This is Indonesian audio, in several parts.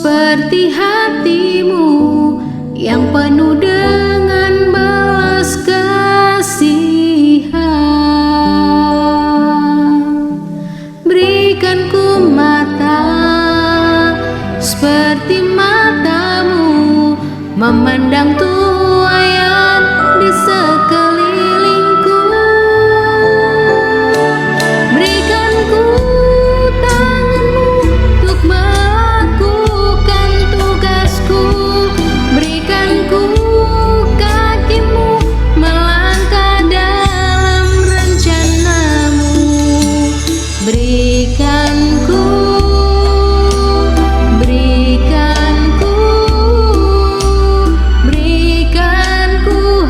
seperti hatimu yang penuh dengan belas kasihan. Berikan ku mata seperti matamu, memandang tuaian di sekelilingku. Berikan ku tanganmu untuk melakukan tugasku. Berikan ku kakimu melangkah dalam rencanamu. Berikan ku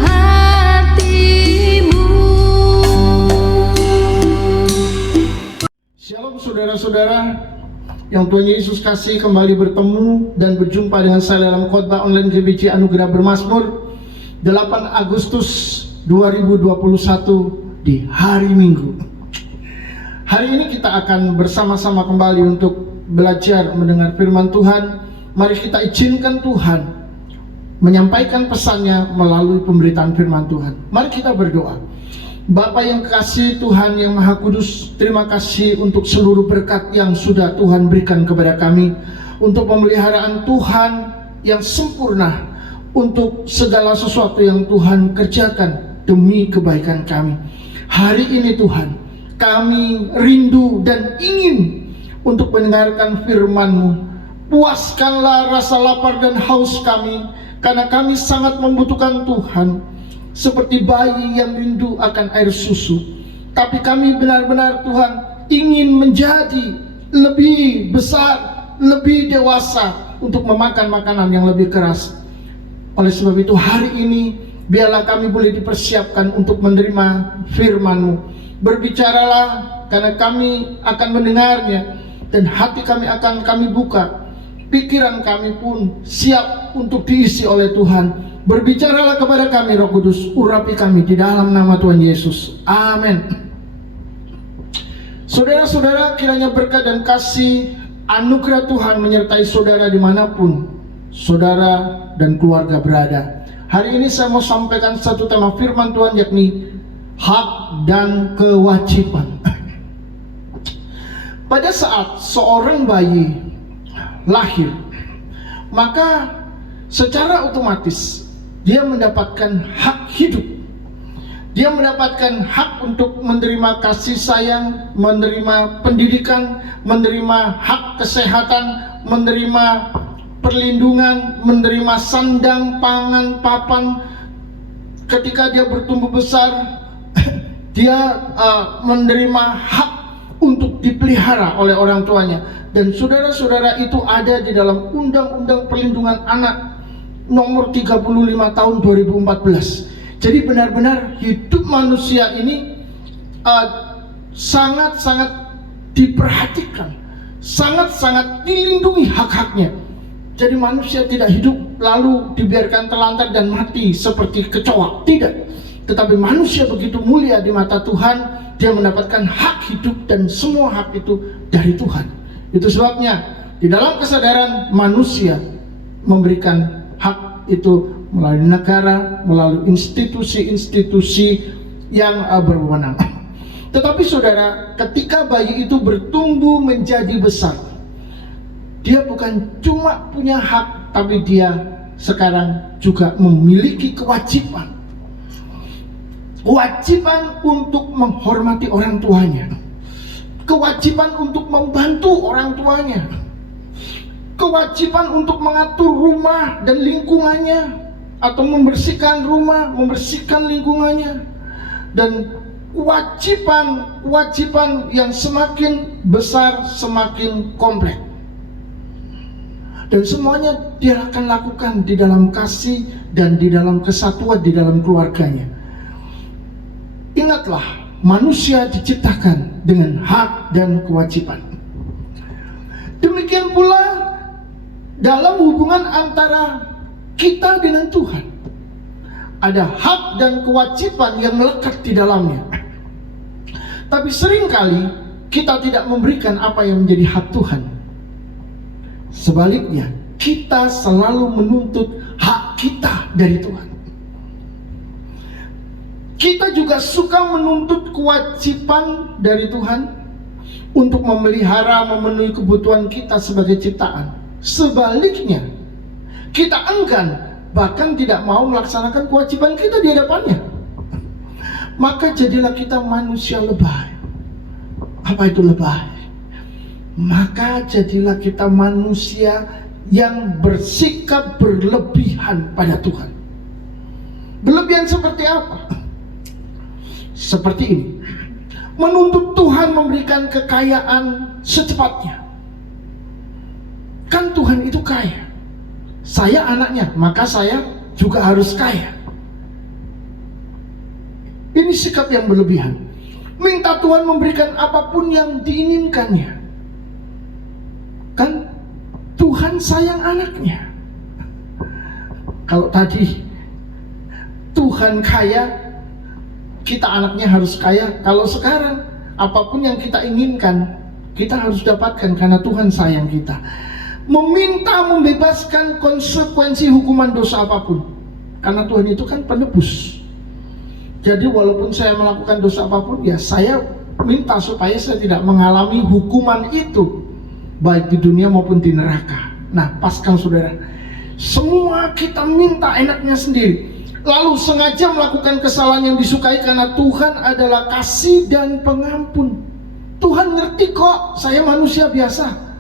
hatimu. Shalom saudara-saudara yang Tuhan Yesus kasih, kembali bertemu dan berjumpa dengan saya dalam khotbah online GBC Anugerah Bermazmur 8 Agustus 2021 di hari Minggu. Hari ini kita akan bersama-sama kembali untuk belajar mendengar firman Tuhan. Mari kita izinkan Tuhan menyampaikan pesannya melalui pemberitaan firman Tuhan. Mari kita berdoa. Bapa yang kasih, Tuhan yang Maha Kudus, terima kasih untuk seluruh berkat yang sudah Tuhan berikan kepada kami, untuk pemeliharaan Tuhan yang sempurna, untuk segala sesuatu yang Tuhan kerjakan demi kebaikan kami. Hari ini Tuhan, kami rindu dan ingin untuk mendengarkan firman-Mu. Puaskanlah rasa lapar dan haus kami, karena kami sangat membutuhkan Tuhan, seperti bayi yang rindu akan air susu. Tapi kami benar-benar Tuhan ingin menjadi lebih besar, lebih dewasa untuk memakan makanan yang lebih keras. Oleh sebab itu hari ini biarlah kami boleh dipersiapkan untuk menerima firman-Mu. Berbicaralah, karena kami akan mendengarnya, dan hati kami akan kami buka. Pikiran kami pun siap untuk diisi oleh Tuhan. Berbicaralah kepada kami Roh Kudus, urapi kami di dalam nama Tuhan Yesus. Amin. Saudara-saudara, kiranya berkat dan kasih anugerah Tuhan menyertai saudara dimanapun saudara dan keluarga berada. Hari ini saya mau sampaikan satu tema firman Tuhan, yakni hak dan kewajiban. Pada saat seorang bayi lahir, maka secara otomatis dia mendapatkan hak hidup. Dia mendapatkan hak untuk menerima kasih sayang, menerima pendidikan, menerima hak kesehatan, menerima perlindungan, menerima sandang, pangan, papan. Ketika dia bertumbuh besar, dia menerima hak untuk dipelihara oleh orang tuanya. Dan saudara-saudara, itu ada di dalam Undang-Undang Perlindungan Anak nomor 35 tahun 2014. Jadi benar-benar hidup manusia ini sangat-sangat diperhatikan, sangat-sangat dilindungi hak-haknya. Jadi manusia tidak hidup lalu dibiarkan terlantar dan mati seperti kecoa, tidak. Tetapi manusia begitu mulia di mata Tuhan, dia mendapatkan hak hidup dan semua hak itu dari Tuhan. Itu sebabnya di dalam kesadaran manusia memberikan hak itu melalui negara, melalui institusi-institusi yang berwenang. Tetapi saudara, ketika bayi itu bertumbuh menjadi besar, dia bukan cuma punya hak, tapi dia sekarang juga memiliki kewajiban. Kewajiban untuk menghormati orang tuanya, kewajiban untuk membantu orang tuanya, kewajiban untuk mengatur rumah dan lingkungannya, atau membersihkan rumah, membersihkan lingkungannya, dan kewajiban yang semakin besar, semakin kompleks. Dan semuanya dia akan lakukan di dalam kasih dan di dalam kesatuan di dalam keluarganya. Ingatlah, manusia diciptakan dengan hak dan kewajiban. Demikian pula dalam hubungan antara kita dengan Tuhan, ada hak dan kewajiban yang melekat di dalamnya. Tapi seringkali kita tidak memberikan apa yang menjadi hak Tuhan. Sebaliknya, kita selalu menuntut hak kita dari Tuhan. Kita juga suka menuntut kewajiban dari Tuhan untuk memelihara, memenuhi kebutuhan kita sebagai ciptaan. Sebaliknya, kita enggan, bahkan tidak mau melaksanakan kewajiban kita di hadapannya. Maka jadilah kita manusia lebay. Apa itu lebay? Maka jadilah kita manusia yang bersikap berlebihan pada Tuhan. Berlebihan seperti apa? Seperti ini. Menuntut Tuhan memberikan kekayaan secepatnya. Kan Tuhan itu kaya. Saya anaknya, maka saya juga harus kaya. Ini sikap yang berlebihan. Minta Tuhan memberikan apapun yang diinginkannya. Kan Tuhan sayang anaknya. Kalau tadi Tuhan kaya, kita anaknya harus kaya. Kalau sekarang apapun yang kita inginkan, kita harus dapatkan karena Tuhan sayang kita. Meminta membebaskan konsekuensi hukuman dosa apapun, karena Tuhan itu kan penebus. Jadi walaupun saya melakukan dosa apapun, ya saya minta supaya saya tidak mengalami hukuman itu, baik di dunia maupun di neraka. Nah, paskan saudara, semua kita minta enaknya sendiri, lalu sengaja melakukan kesalahan yang disukai karena Tuhan adalah kasih dan pengampun. Tuhan ngerti kok, saya manusia biasa.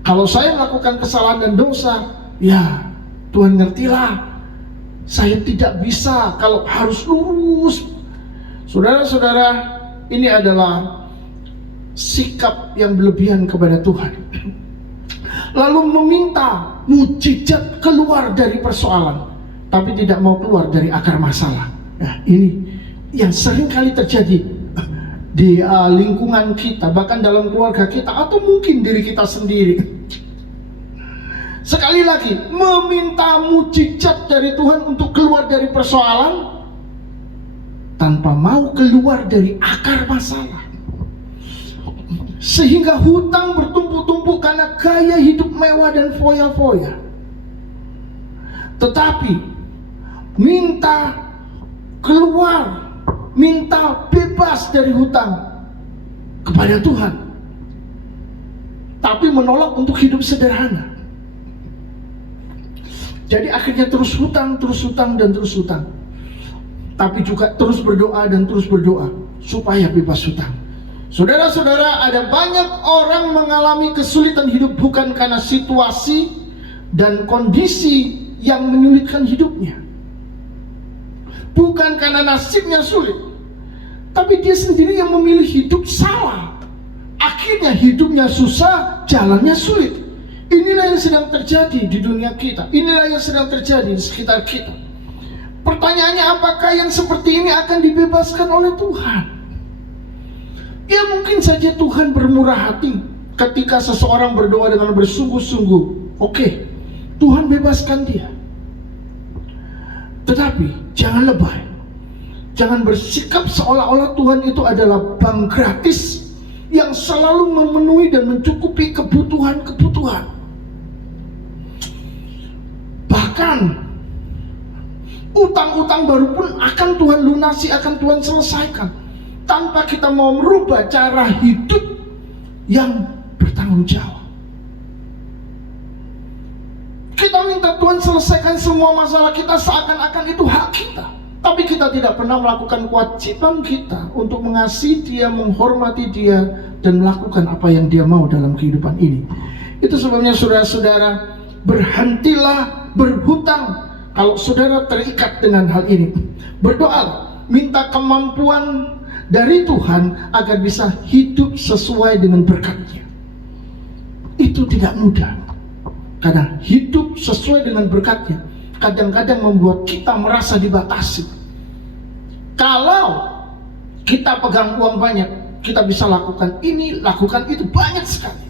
Kalau saya melakukan kesalahan dan dosa, ya Tuhan ngertilah. Saya tidak bisa kalau harus lurus. Saudara-saudara, ini adalah sikap yang berlebihan kepada Tuhan. Lalu meminta mujizat keluar dari persoalan, tapi tidak mau keluar dari akar masalah. Nah, ini yang sering kali terjadi di lingkungan kita, bahkan dalam keluarga kita, atau mungkin diri kita sendiri. Sekali lagi, meminta mujizat dari Tuhan untuk keluar dari persoalan tanpa mau keluar dari akar masalah. Sehingga hutang bertumpuk-tumpuk karena gaya hidup mewah dan foya-foya. Tetapi minta keluar, minta bebas dari hutang kepada Tuhan, tapi menolak untuk hidup sederhana. Jadi akhirnya terus hutang, dan terus hutang. Tapi juga terus berdoa dan terus berdoa supaya bebas hutang. Saudara-saudara, ada banyak orang mengalami kesulitan hidup bukan karena situasi dan kondisi yang menyulitkan hidupnya, bukan karena nasibnya sulit, tapi dia sendiri yang memilih hidup salah. Akhirnya hidupnya susah, jalannya sulit. Inilah yang sedang terjadi di dunia kita. Inilah yang sedang terjadi di sekitar kita. Pertanyaannya, apakah yang seperti ini akan dibebaskan oleh Tuhan? Ya mungkin saja Tuhan bermurah hati ketika seseorang berdoa dengan bersungguh-sungguh. Oke, Tuhan bebaskan dia. Tetapi jangan lebay. Jangan bersikap seolah-olah Tuhan itu adalah bank gratis yang selalu memenuhi dan mencukupi kebutuhan-kebutuhan. Bahkan utang-utang baru pun akan Tuhan lunasi, akan Tuhan selesaikan, tanpa kita mau merubah cara hidup yang bertanggung jawab. Kita minta Tuhan selesaikan semua masalah kita seakan-akan itu hak kita, tapi kita tidak pernah melakukan kewajiban kita untuk mengasihi Dia, menghormati Dia, dan melakukan apa yang Dia mau dalam kehidupan ini. Itu sebabnya saudara-saudara, berhentilah berhutang kalau saudara terikat dengan hal ini. Berdoa, minta kemampuan dari Tuhan agar bisa hidup sesuai dengan berkat-Nya. Itu tidak mudah, karena hidup sesuai dengan berkat-Nya kadang-kadang membuat kita merasa dibatasi. Kalau kita pegang uang banyak, kita bisa lakukan ini, lakukan itu, banyak sekali.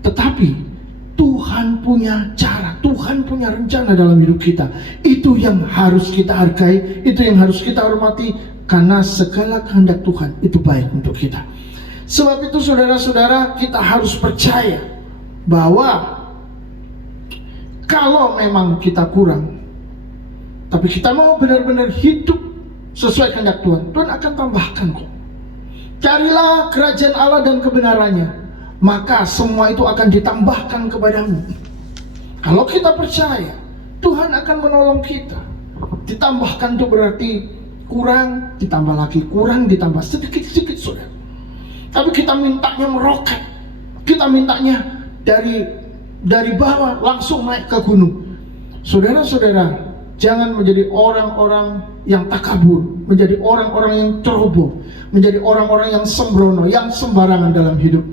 Tetapi Tuhan punya cara, Tuhan punya rencana dalam hidup kita. Itu yang harus kita hargai, itu yang harus kita hormati, karena segala kehendak Tuhan itu baik untuk kita. Sebab itu saudara-saudara, kita harus percaya bahwa Kalau memang kita kurang, tapi kita mau benar-benar hidup sesuai kehendak Tuhan, Tuhan akan tambahkan kok. Carilah kerajaan Allah dan kebenarannya, maka semua itu akan ditambahkan kepadamu. Kalau kita percaya, Tuhan akan menolong kita. Ditambahkan itu berarti kurang, ditambah lagi, kurang, ditambah sedikit-sedikit, saudara. Tapi kita mintanya meroket, kita mintanya dari bawah langsung naik ke gunung. Saudara-saudara, jangan menjadi orang-orang yang takabur, menjadi orang-orang yang ceroboh, menjadi orang-orang yang sembrono, yang sembarangan dalam hidup.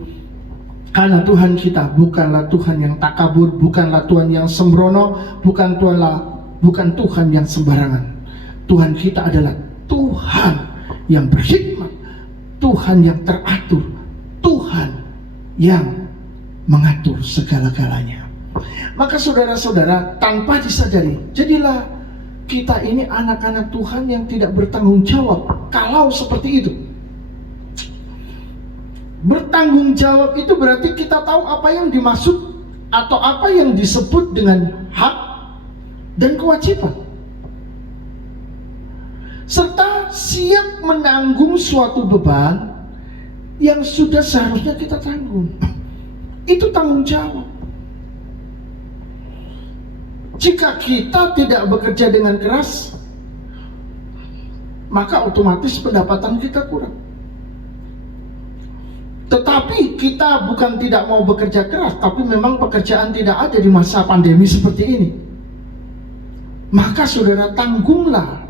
Karena Tuhan kita bukanlah Tuhan yang takabur, bukanlah Tuhan yang sembrono, bukan Tuhan yang sembarangan. Tuhan kita adalah Tuhan yang berhikmat, Tuhan yang teratur, Tuhan yang mengatur segala-galanya. Maka saudara-saudara, tanpa disadari, jadilah kita ini anak-anak Tuhan yang tidak bertanggung jawab. Kalau seperti itu, bertanggung jawab itu berarti kita tahu apa yang dimaksud atau apa yang disebut dengan hak dan kewajiban, serta siap menanggung suatu beban yang sudah seharusnya kita tanggung. Itu tanggung jawab. Jika kita tidak bekerja dengan keras, maka otomatis pendapatan kita kurang. Tetapi kita bukan tidak mau bekerja keras, tapi memang pekerjaan tidak ada di masa pandemi seperti ini. Maka saudara, tanggunglah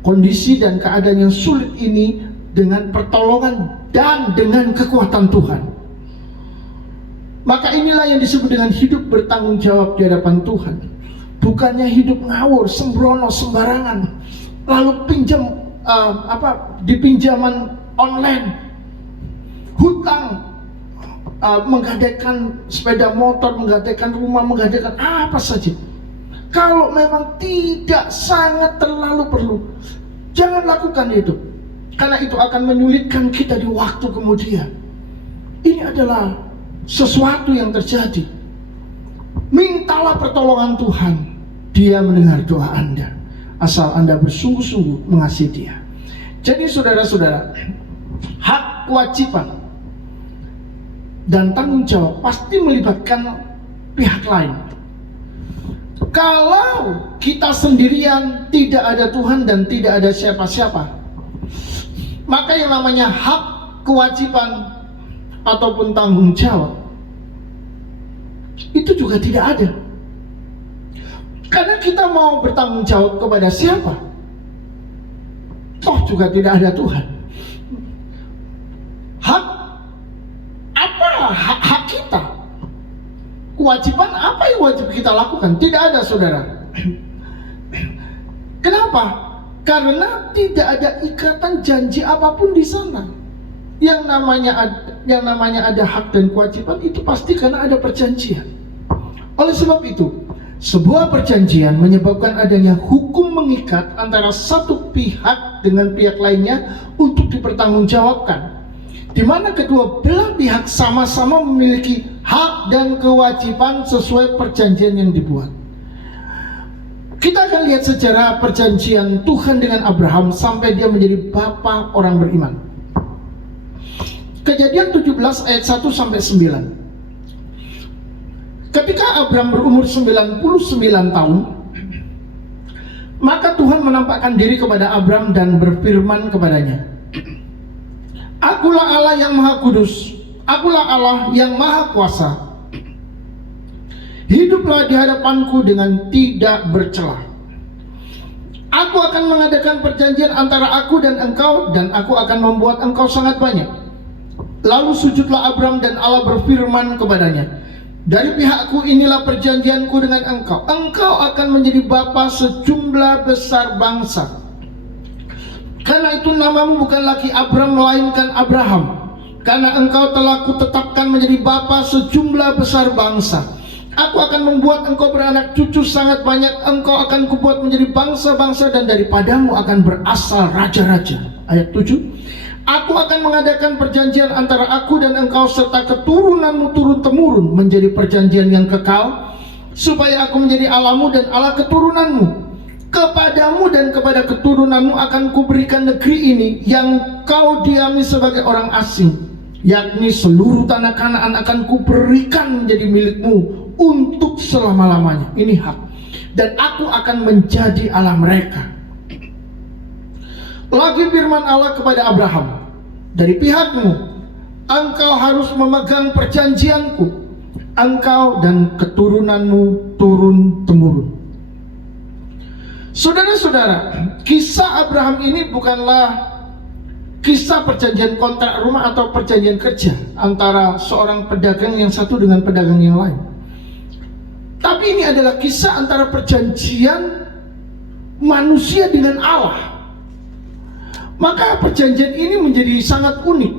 kondisi dan keadaan yang sulit ini dengan pertolongan dan dengan kekuatan Tuhan. Maka inilah yang disebut dengan hidup bertanggung jawab di hadapan Tuhan. Bukannya hidup ngawur, sembrono, sembarangan, lalu pinjam di pinjaman online, hutang, menggadaikan sepeda motor, menggadaikan rumah, menggadaikan apa saja. Kalau memang tidak sangat terlalu perlu, jangan lakukan itu, karena itu akan menyulitkan kita di waktu kemudian. Ini adalah sesuatu yang terjadi. Mintalah pertolongan Tuhan, Dia mendengar doa Anda, asal Anda bersungguh-sungguh mengasihi Dia. Jadi saudara-saudara, hak, kewajiban dan tanggung jawab pasti melibatkan pihak lain. Kalau kita sendirian, tidak ada Tuhan dan tidak ada siapa-siapa, maka yang namanya hak, kewajiban ataupun tanggung jawab itu juga tidak ada. Karena kita mau bertanggung jawab kepada siapa? Toh juga tidak ada Tuhan. Hak apa? Hak kita. Kewajiban apa yang wajib kita lakukan? Tidak ada, saudara. Kenapa? Karena tidak ada ikatan janji apapun di sana. Yang namanya ada hak dan kewajiban itu pasti karena ada perjanjian. Oleh sebab itu, sebuah perjanjian menyebabkan adanya hukum mengikat antara satu pihak dengan pihak lainnya untuk dipertanggungjawabkan, di mana kedua belah pihak sama-sama memiliki hak dan kewajiban sesuai perjanjian yang dibuat. Kita akan lihat sejarah perjanjian Tuhan dengan Abraham sampai dia menjadi bapa orang beriman. Kejadian 17 ayat 1 sampai 9. Ketika Abraham berumur 99 tahun, maka Tuhan menampakkan diri kepada Abraham dan berfirman kepadanya, "Akulah Allah yang Maha Kudus, Akulah Allah yang Maha Kuasa. Hiduplah di hadapanku dengan tidak bercela. Aku akan mengadakan perjanjian antara aku dan engkau, dan aku akan membuat engkau sangat banyak." Lalu sujudlah Abraham dan Allah berfirman kepadanya, "Dari pihakku inilah perjanjianku dengan engkau. Engkau akan menjadi bapa sejumlah besar bangsa. Karena itu namamu bukan lagi Abram melainkan Abraham. Karena engkau telah kutetapkan menjadi bapa sejumlah besar bangsa. Aku akan membuat engkau beranak cucu sangat banyak. Engkau akan kubuat menjadi bangsa-bangsa dan daripadamu akan berasal raja-raja." Ayat 7. "Aku akan mengadakan perjanjian antara aku dan engkau serta keturunanmu turun-temurun menjadi perjanjian yang kekal. supaya aku menjadi Allahmu dan Allah keturunanmu. Kepadamu dan kepada keturunanmu akan kuberikan negeri ini yang kau diami sebagai orang asing, yakni seluruh tanah Kanaan akan kuberikan menjadi milikmu untuk selama-lamanya. Ini hak. Dan aku akan menjadi Allah mereka. Lagi firman Allah kepada Abraham, dari pihakmu engkau harus memegang perjanjianku, engkau dan keturunanmu turun-temurun. Saudara-saudara, kisah Abraham ini bukanlah kisah perjanjian kontrak rumah atau perjanjian kerja antara seorang pedagang yang satu dengan pedagang yang lain. Tapi ini adalah kisah antara perjanjian manusia dengan Allah. Maka perjanjian ini menjadi sangat unik.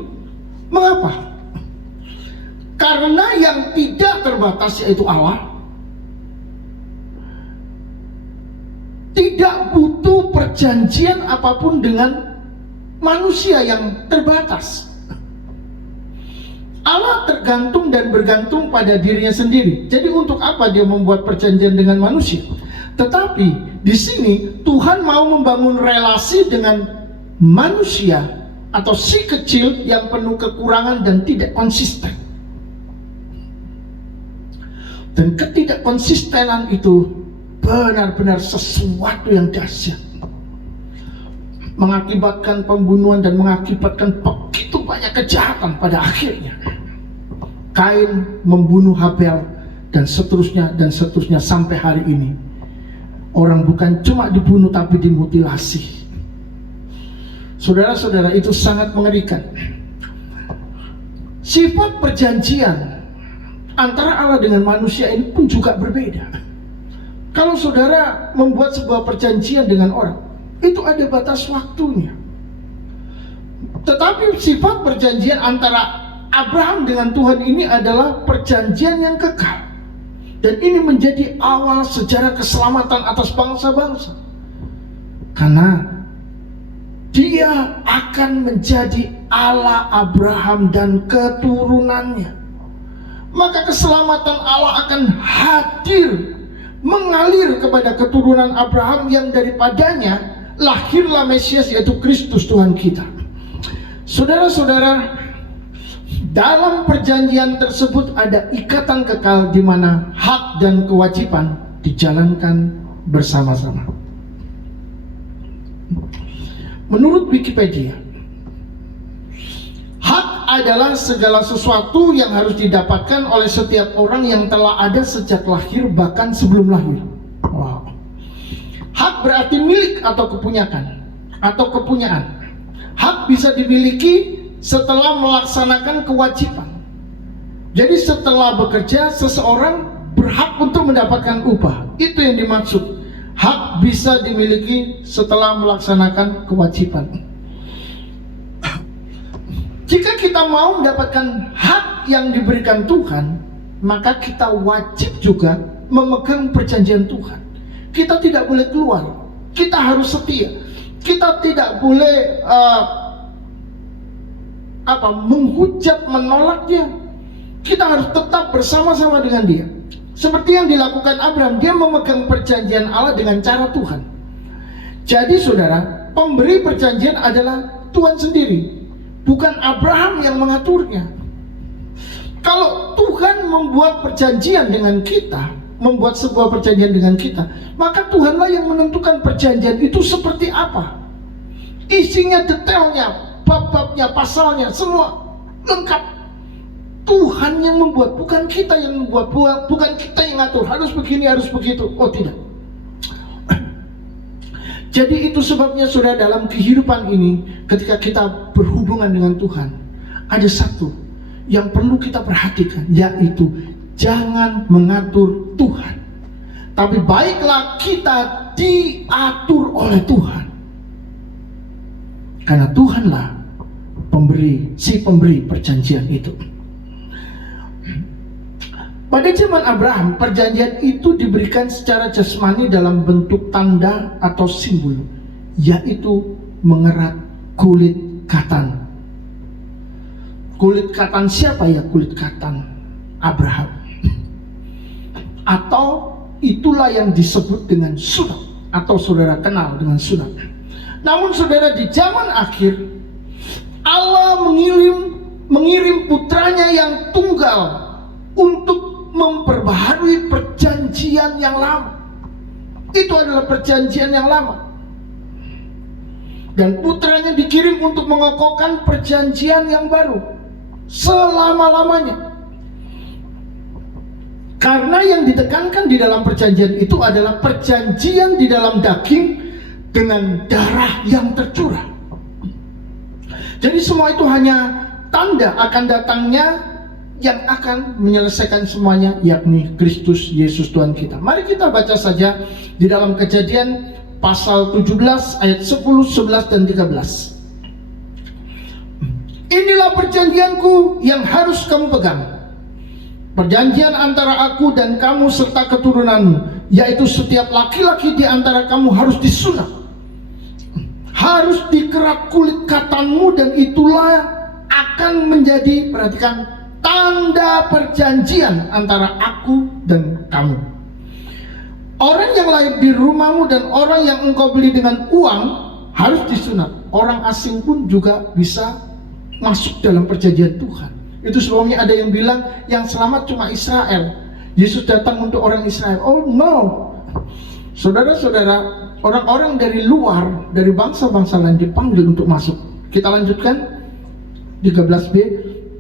Mengapa? Karena yang tidak terbatas yaitu Allah tidak butuh perjanjian apapun dengan manusia yang terbatas. Allah tergantung dan bergantung pada dirinya sendiri. Jadi untuk apa dia membuat perjanjian dengan manusia? Tetapi di sini Tuhan mau membangun relasi dengan manusia atau si kecil yang penuh kekurangan dan tidak konsisten. Dan ketidakkonsistenan itu benar-benar sesuatu yang dahsyat, mengakibatkan pembunuhan dan mengakibatkan begitu banyak kejahatan pada akhirnya. Kain membunuh Habel dan seterusnya sampai hari ini. Orang bukan cuma dibunuh tapi dimutilasi. Saudara-saudara, itu sangat mengerikan. Sifat perjanjian antara Allah dengan manusia ini pun juga berbeda. Kalau saudara membuat sebuah perjanjian dengan orang, itu ada batas waktunya. Tetapi sifat perjanjian antara Abraham dengan Tuhan ini adalah perjanjian yang kekal. Dan ini menjadi awal sejarah keselamatan atas bangsa-bangsa. Karena dia akan menjadi Allah Abraham dan keturunannya. Maka keselamatan Allah akan hadir, mengalir kepada keturunan Abraham yang daripadanya lahirlah Mesias, yaitu Kristus Tuhan kita. Saudara-saudara, dalam perjanjian tersebut ada ikatan kekal di mana hak dan kewajiban dijalankan bersama-sama. Menurut Wikipedia, hak adalah segala sesuatu yang harus didapatkan oleh setiap orang yang telah ada sejak lahir bahkan sebelum lahir. Wow. Hak berarti milik atau kepunyaan. Hak bisa dimiliki setelah melaksanakan kewajiban. Jadi setelah bekerja, seseorang berhak untuk mendapatkan upah. Itu yang dimaksud. Hak bisa dimiliki setelah melaksanakan kewajiban. Jika kita mau mendapatkan hak yang diberikan Tuhan, maka kita wajib juga memegang perjanjian Tuhan. Kita tidak boleh keluar. Kita harus setia. Kita tidak boleh menghujat, menolaknya. Kita harus tetap bersama-sama dengan dia. Seperti yang dilakukan Abraham, dia memegang perjanjian Allah dengan cara Tuhan. Jadi saudara, pemberi perjanjian adalah Tuhan sendiri, bukan Abraham yang mengaturnya. Kalau Tuhan membuat perjanjian dengan kita, membuat sebuah perjanjian dengan kita, maka Tuhanlah yang menentukan perjanjian itu seperti apa. Isinya, detailnya, bab-babnya, pasalnya, semua lengkap. Tuhan yang membuat, bukan kita yang membuat, bukan kita yang ngatur, harus begini, harus begitu. Oh tidak. Jadi itu sebabnya saudara, dalam kehidupan ini, ketika kita berhubungan dengan Tuhan, ada satu yang perlu kita perhatikan, yaitu jangan mengatur Tuhan, tapi baiklah kita diatur oleh Tuhan. Karena Tuhanlah si pemberi perjanjian itu. Pada zaman Abraham, perjanjian itu diberikan secara jasmani dalam bentuk tanda atau simbol, yaitu mengerat kulit katan. Kulit katan siapa ya? Kulit katan Abraham. atau itulah yang disebut dengan sunat, atau saudara kenal dengan sunat. Namun saudara, di zaman akhir Allah mengirim putranya yang tunggal untuk memperbaharui perjanjian yang lama. Itu adalah perjanjian yang lama. Dan putranya dikirim untuk mengokohkan perjanjian yang baru selama-lamanya. Karena yang ditekankan di dalam perjanjian itu adalah perjanjian di dalam daging dengan darah yang tercurah. Jadi semua itu hanya tanda akan datangnya yang akan menyelesaikan semuanya, yakni Kristus Yesus Tuhan kita. Mari kita baca saja di dalam Kejadian pasal 17 ayat 10, 11 dan 13. Inilah perjanjianku yang harus kamu pegang. Perjanjian antara aku dan kamu serta keturunanmu, yaitu setiap laki-laki di antara kamu harus disunat, harus dikerak kulit katanmu, dan itulah akan menjadi, perhatikan, tanda perjanjian antara aku dan kamu. Orang yang lahir di rumahmu dan orang yang engkau beli dengan uang harus disunat. Orang asing pun juga bisa masuk dalam perjanjian Tuhan. Itu sebabnya ada yang bilang yang selamat cuma Israel. Yesus datang untuk orang Israel. Oh no, saudara-saudara, orang-orang dari luar, dari bangsa-bangsa lain dipanggil untuk masuk. Kita lanjutkan 13b.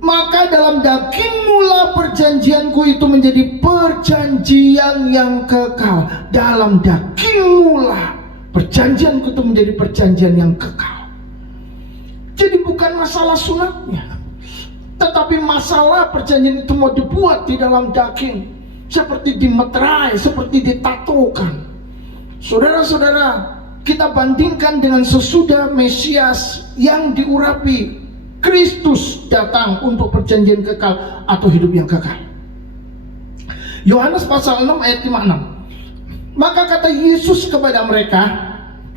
Maka dalam dagingmu lah perjanjianku itu menjadi perjanjian yang kekal. Dalam dagingmu lah perjanjianku itu menjadi perjanjian yang kekal. Jadi bukan masalah sunatnya, tetapi masalah perjanjian itu mau dibuat di dalam daging, seperti dimeterai, seperti ditatokan. Saudara-saudara, kita bandingkan dengan sesudah Mesias yang diurapi, Kristus datang untuk perjanjian kekal atau hidup yang kekal. Yohanes pasal 6 ayat 56. Maka kata Yesus kepada mereka,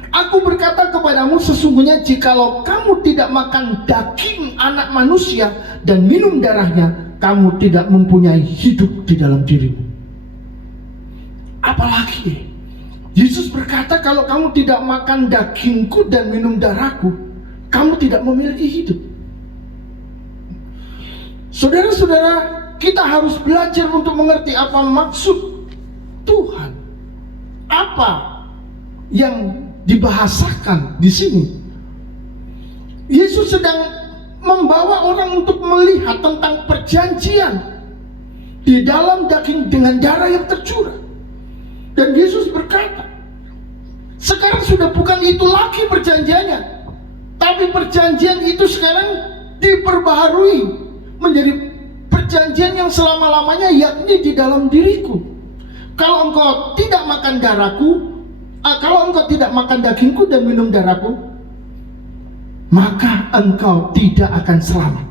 Aku berkata kepadamu, sesungguhnya jikalau kamu tidak makan daging anak manusia dan minum darahnya, kamu tidak mempunyai hidup di dalam dirimu. Apalagi Yesus berkata, kalau kamu tidak makan dagingku dan minum darahku, kamu tidak memiliki hidup. Saudara-saudara, kita harus belajar untuk mengerti apa maksud Tuhan, apa yang dibahasakan di sini. Yesus sedang membawa orang untuk melihat tentang perjanjian di dalam daging dengan darah yang tercurah. Dan Yesus berkata, sekarang sudah bukan itu lagi perjanjiannya, tapi perjanjian itu sekarang diperbaharui menjadi perjanjian yang selama-lamanya, yakni di dalam diriku. Kalau engkau tidak makan darahku, kalau engkau tidak makan dagingku dan minum darahku, maka engkau tidak akan selamat.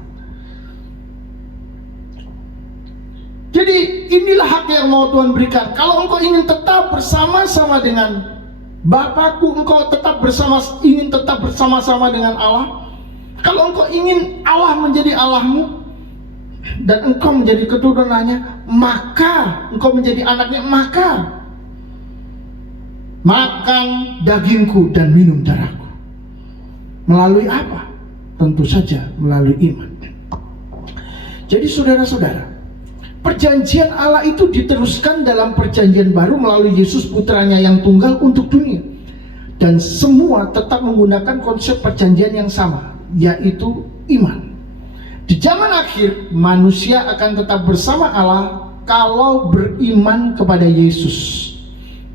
Jadi inilah hak yang mau Tuhan berikan. Kalau engkau ingin tetap bersama-sama dengan Bapakku, engkau ingin tetap bersama-sama dengan Allah. Kalau engkau ingin Allah menjadi Allahmu dan engkau menjadi keturunannya, maka engkau menjadi anaknya, maka makan dagingku dan minum darahku. Melalui apa? Tentu saja melalui iman. Jadi saudara-saudara, perjanjian Allah itu diteruskan dalam perjanjian baru melalui Yesus putranya yang tunggal untuk dunia. Dan semua tetap menggunakan konsep perjanjian yang sama, yaitu iman. Di zaman akhir, manusia akan tetap bersama Allah kalau beriman kepada Yesus.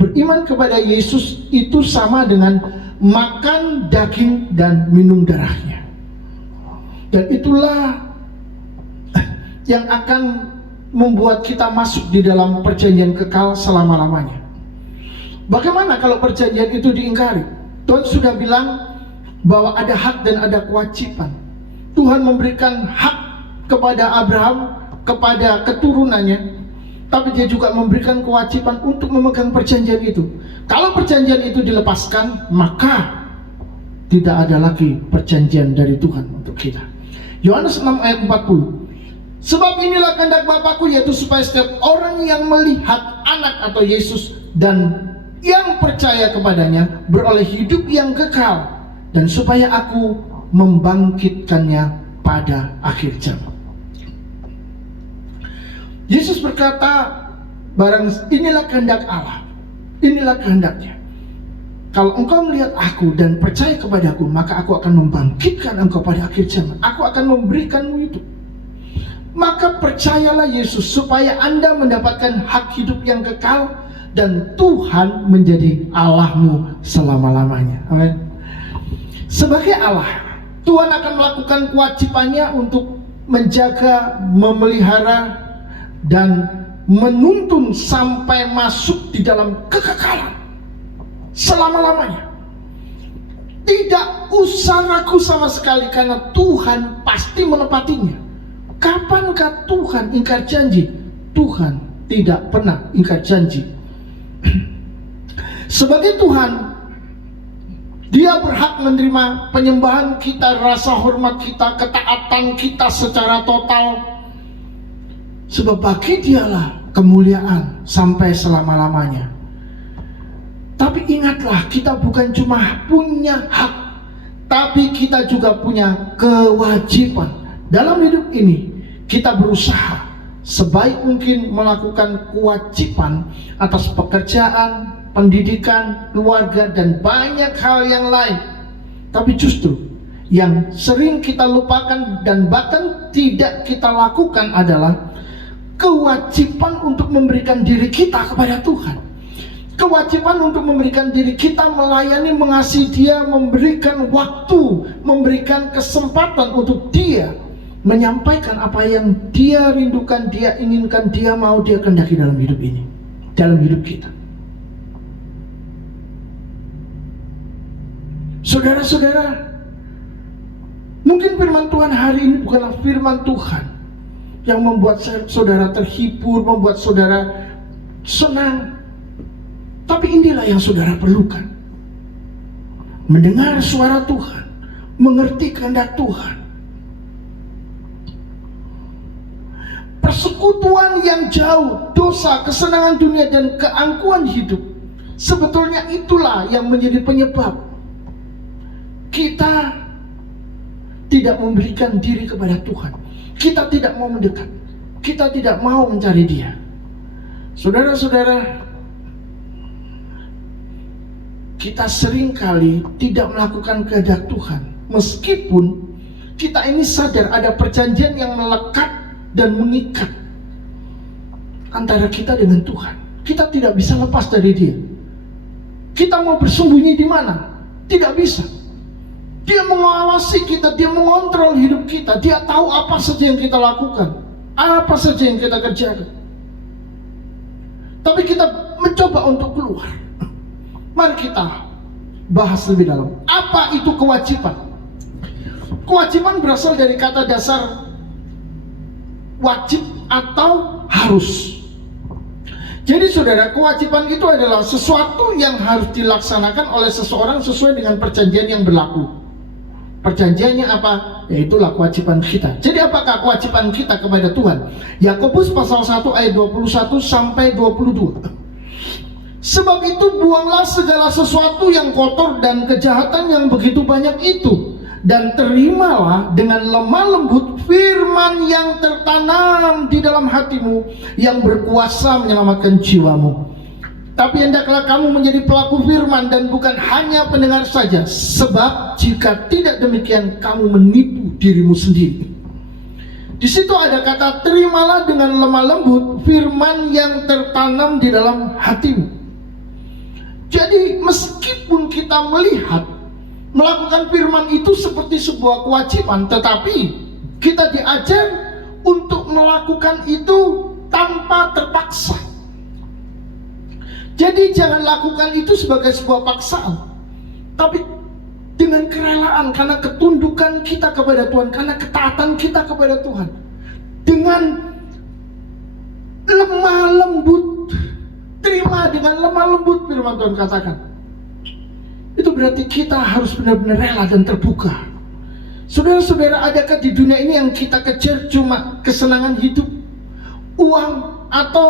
Beriman kepada Yesus itu sama dengan makan daging dan minum darahnya. Dan itulah yang akan membuat kita masuk di dalam perjanjian kekal selama-lamanya. Bagaimana kalau perjanjian itu diingkari? Tuhan sudah bilang bahwa ada hak dan ada kewajiban. Tuhan memberikan hak kepada Abraham, kepada keturunannya, tapi dia juga memberikan kewajiban untuk memegang perjanjian itu. Kalau perjanjian itu dilepaskan, maka tidak ada lagi perjanjian dari Tuhan untuk kita. Yohanes 6 ayat 40. Sebab inilah kehendak Bapakku, yaitu supaya setiap orang yang melihat anak atau Yesus dan yang percaya kepadanya beroleh hidup yang kekal, dan supaya aku membangkitkannya pada akhir zaman. Yesus berkata, inilah kehendak Allah, inilah kehendaknya. Kalau engkau melihat aku dan percaya kepadaku, maka aku akan membangkitkan engkau pada akhir zaman. Aku akan memberikanmu hidup. Maka percayalah Yesus supaya Anda mendapatkan hak hidup yang kekal dan Tuhan menjadi Allahmu selama-lamanya. Amin. Sebagai Allah, Tuhan akan melakukan kewajibannya untuk menjaga, memelihara, dan menuntun sampai masuk di dalam kekekalan selama-lamanya. Tidak usah ragu sama sekali, karena Tuhan pasti menepatinya. Kapankah Tuhan ingkar janji? Tuhan tidak pernah ingkar janji. Sebagai Tuhan, Dia berhak menerima penyembahan kita, rasa hormat kita, ketaatan kita secara total. Sebab bagi Dialah kemuliaan sampai selama-lamanya. Tapi ingatlah, kita bukan cuma punya hak, tapi kita juga punya kewajiban. Dalam hidup ini, kita berusaha sebaik mungkin melakukan kewajiban atas pekerjaan, pendidikan, keluarga, dan banyak hal yang lain. Tapi justru yang sering kita lupakan dan bahkan tidak kita lakukan adalah kewajiban untuk memberikan diri kita kepada Tuhan. Kewajiban untuk memberikan diri kita melayani, mengasihi Dia, memberikan waktu, memberikan kesempatan untuk Dia menyampaikan apa yang Dia rindukan, Dia inginkan, Dia mau, Dia kehendaki dalam hidup ini, dalam hidup kita. Saudara-saudara, mungkin firman Tuhan hari ini bukanlah firman Tuhan yang membuat saudara terhibur, membuat saudara senang. Tapi inilah yang saudara perlukan. Mendengar suara Tuhan, mengerti kehendak Tuhan. Persekutuan yang jauh, dosa, kesenangan dunia, dan keangkuhan hidup, sebetulnya itulah yang menjadi penyebab kita tidak memberikan diri kepada Tuhan. Kita tidak mau mendekat, kita tidak mau mencari Dia. Saudara-saudara, kita seringkali tidak melakukan kehendak Tuhan, meskipun kita ini sadar ada perjanjian yang melekat dan mengikat antara kita dengan Tuhan. Kita tidak bisa lepas dari Dia. Kita mau bersembunyi di mana? Tidak bisa. Dia mengawasi kita, Dia mengontrol hidup kita. Dia tahu apa saja yang kita lakukan, apa saja yang kita kerjakan. Tapi kita mencoba untuk keluar. Mari kita bahas lebih dalam. Apa itu kewajiban? Kewajiban berasal dari kata dasar wajib atau harus. Jadi saudara, kewajiban itu adalah sesuatu yang harus dilaksanakan oleh seseorang sesuai dengan perjanjian yang berlaku. Perjanjiannya apa? Yaitulah kewajiban kita. Jadi apakah kewajiban kita kepada Tuhan? Yakobus pasal 1 ayat 21 sampai 22. Sebab itu buanglah segala sesuatu yang kotor dan kejahatan yang begitu banyak itu, dan terimalah dengan lemah lembut firman yang tertanam di dalam hatimu, yang berkuasa menyelamatkan jiwamu. Tapi hendaklah kamu menjadi pelaku firman dan bukan hanya pendengar saja, sebab jika tidak demikian kamu menipu dirimu sendiri. Di situ ada kata terimalah dengan lemah lembut firman yang tertanam di dalam hatimu. Jadi meskipun kita melihat melakukan firman itu seperti sebuah kewajiban, tetapi kita diajar untuk melakukan itu tanpa terpaksa. Jadi jangan lakukan itu sebagai sebuah paksaan, tapi dengan kerelaan, karena ketundukan kita kepada Tuhan, karena ketaatan kita kepada Tuhan, dengan lemah lembut. Terima dengan lemah lembut firman Tuhan katakan. Itu berarti kita harus benar-benar rela dan terbuka. Saudara-saudara, adakah di dunia ini yang kita kejar cuma kesenangan hidup, uang, atau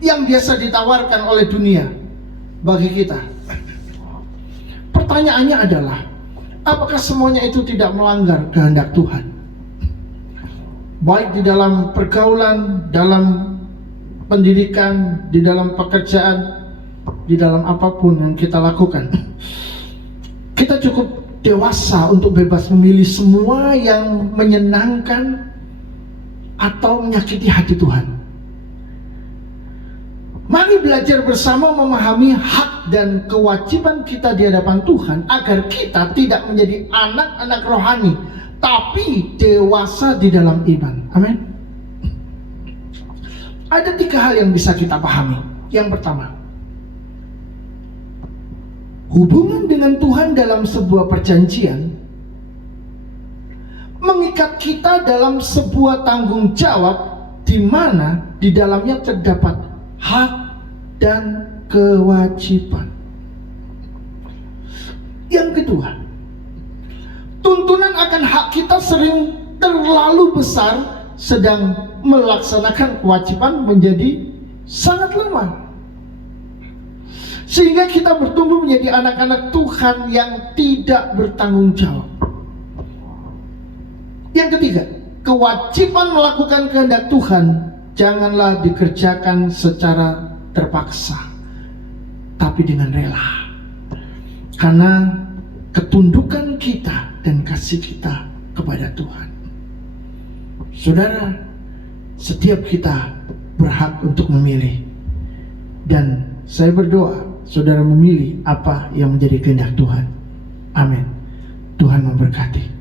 yang biasa ditawarkan oleh dunia bagi kita. Pertanyaannya adalah, apakah semuanya itu tidak melanggar kehendak Tuhan? Baik di dalam pergaulan, dalam pendidikan, di dalam pekerjaan, di dalam apapun yang kita lakukan. Kita cukup dewasa untuk bebas memilih semua yang menyenangkan atau menyakiti hati Tuhan. Mari belajar bersama memahami hak dan kewajiban kita di hadapan Tuhan agar kita tidak menjadi anak-anak rohani, tapi dewasa di dalam iman. Amin. Ada 3 hal yang bisa kita pahami. Yang pertama, hubungan dengan Tuhan dalam sebuah perjanjian mengikat kita dalam sebuah tanggung jawab di mana di dalamnya terdapat hak dan kewajiban. Yang kedua, tuntunan akan hak kita sering terlalu besar, sedang melaksanakan kewajiban menjadi sangat lemah. Sehingga kita bertumbuh menjadi anak-anak Tuhan yang tidak bertanggung jawab. Yang ketiga, kewajiban melakukan kehendak Tuhan janganlah dikerjakan secara terpaksa, tapi dengan rela. Karena ketundukan kita dan kasih kita kepada Tuhan. Saudara, setiap kita berhak untuk memilih. Dan saya berdoa, saudara memilih apa yang menjadi kehendak Tuhan. Amin. Tuhan memberkati.